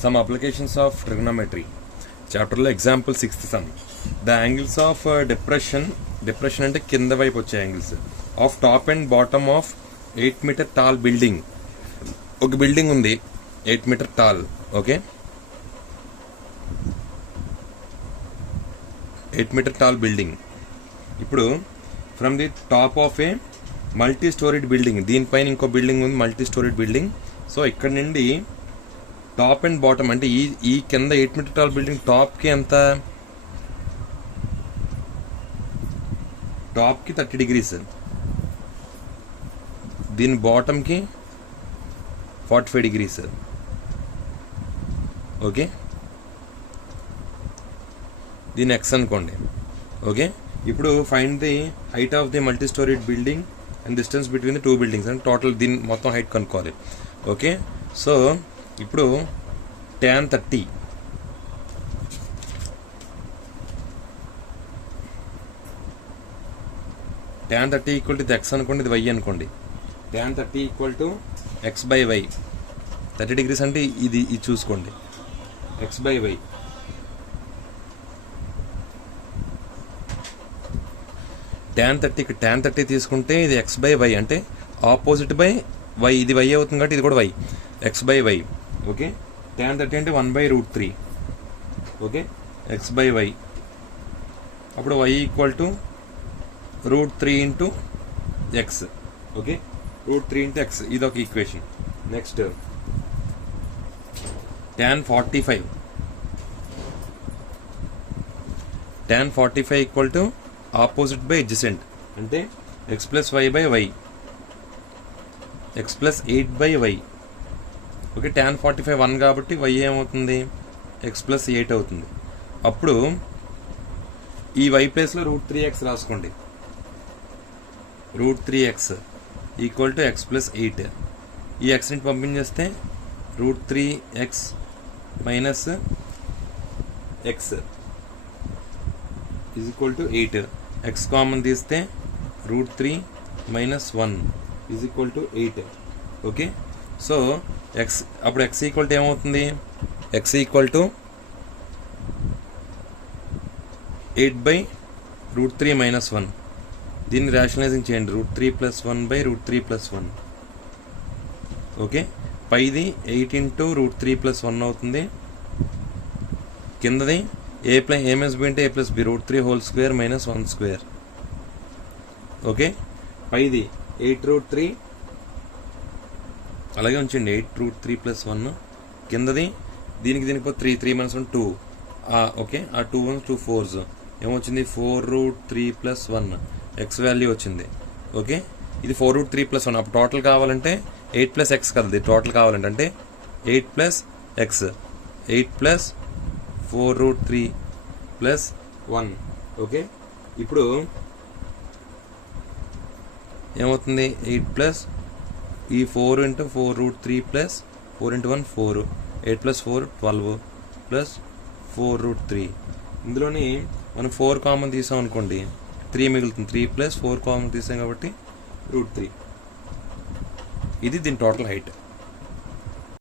Some applications of trigonometry. Chapter lo example 6th sum. The angles of depression అంటే కింద వైపు వచ్చే angles of top and bottom of 8 meter tall building. ఒక building ఉంది 8 meter tall. Okay, 8 meter tall building. ఇప్పుడు from the top of a multi storied building, దీనిపైన ఇంకో building ఉంది మల్టీ స్టోరీడ్ బిల్డింగ్. సో ఇక్కడ నుండి టాప్ అండ్ బాటమ్ అంటే ఈ కింద 8 meter tall బిల్డింగ్ టాప్కి ఎంత, టాప్కి 30 degrees, దీని బాటమ్కి 45 degrees. ఓకే, దీని ఎక్స్ అనుకోండి. ఓకే, ఇప్పుడు find the height of the multi storied building and distance between the two buildings అంటే టోటల్ దీని మొత్తం హైట్ కనుక్కోవాలి. ఓకే, సో ఇప్పుడు tan 30 ఈక్వల్ టు ఇది ఎక్స్ అనుకోండి, ఇది వై అనుకోండి. tan 30 equal to x by y. 30 degrees అంటే ఇది చూసుకోండి, ఎక్స్ బై వై. tan 30 తీసుకుంటే ఇది ఎక్స్ బై వై అంటే ఆపోజిట్ బై వై, ఇది వై అవుతుంది కాబట్టి ఇది కూడా Y, X by Y. Okay, tan 30 అంటే 1/√3. Okay, X by Y. అప్పుడు Y equal to √3 into X. Okay, √3 into X, ఇది ఒక equation. Next tan 45 equal to opposite by adjacent అంటే X plus Y by Y, X plus 8/y. Okay, tan 45 1 కాబట్టి y ఏమవుతుంది, X plus 8 అవుతుంది. అప్పుడు ఈ y ప్లేస్లో √3x రాసుకోండి. √3x equal to X plus 8. ఈ ఎక్స్ని పంపించేస్తే √3x minus X is equal to 8. X common తీస్తే √3 minus 1 is equal to 8. Okay, so X అప్పుడు ఎక్స్ ఈక్వల్ టు ఏమవుతుంది, ఎక్స్ ఈక్వల్ టు 8/√3 మైనస్ 1. దీన్ని రేషనలైజింగ్ చేయండి, √3 + 1/√3 + 1. ఓకే, పైది 8 into √3 + 1 అవుతుంది. కిందది a + b అంటే a + b, √3 whole square minus 1 square. Okay, పైది 8√3 అలాగే ఉంచండి, 8√3 + 1. కిందది దీనికి 3 - 1 2. ఓకే, ఆ 2 1 2 4s ఏమొచ్చింది, 4√3 + 1 ఎక్స్ వాల్యూ వచ్చింది. ఓకే, ఇది 4√3 + 1. అప్పుడు టోటల్ కావాలంటే 8 + x కదా, టోటల్ కావాలంటే అంటే 8 + x, 8 + 4√3 + 1. ఓకే, ఇప్పుడు ఏమవుతుంది, 8 ప్లస్ ఈ 4 ఇంటూ 4√3 + 4 × 1 4, 8 + 4 12 + 4√3. ఇందులోని మనం 4 కామన్ తీసాం అనుకోండి, 3 మిగులుతుంది. 3 + 4 కామన్ తీసాం కాబట్టి √3. ఇది దీని టోటల్ హైట్.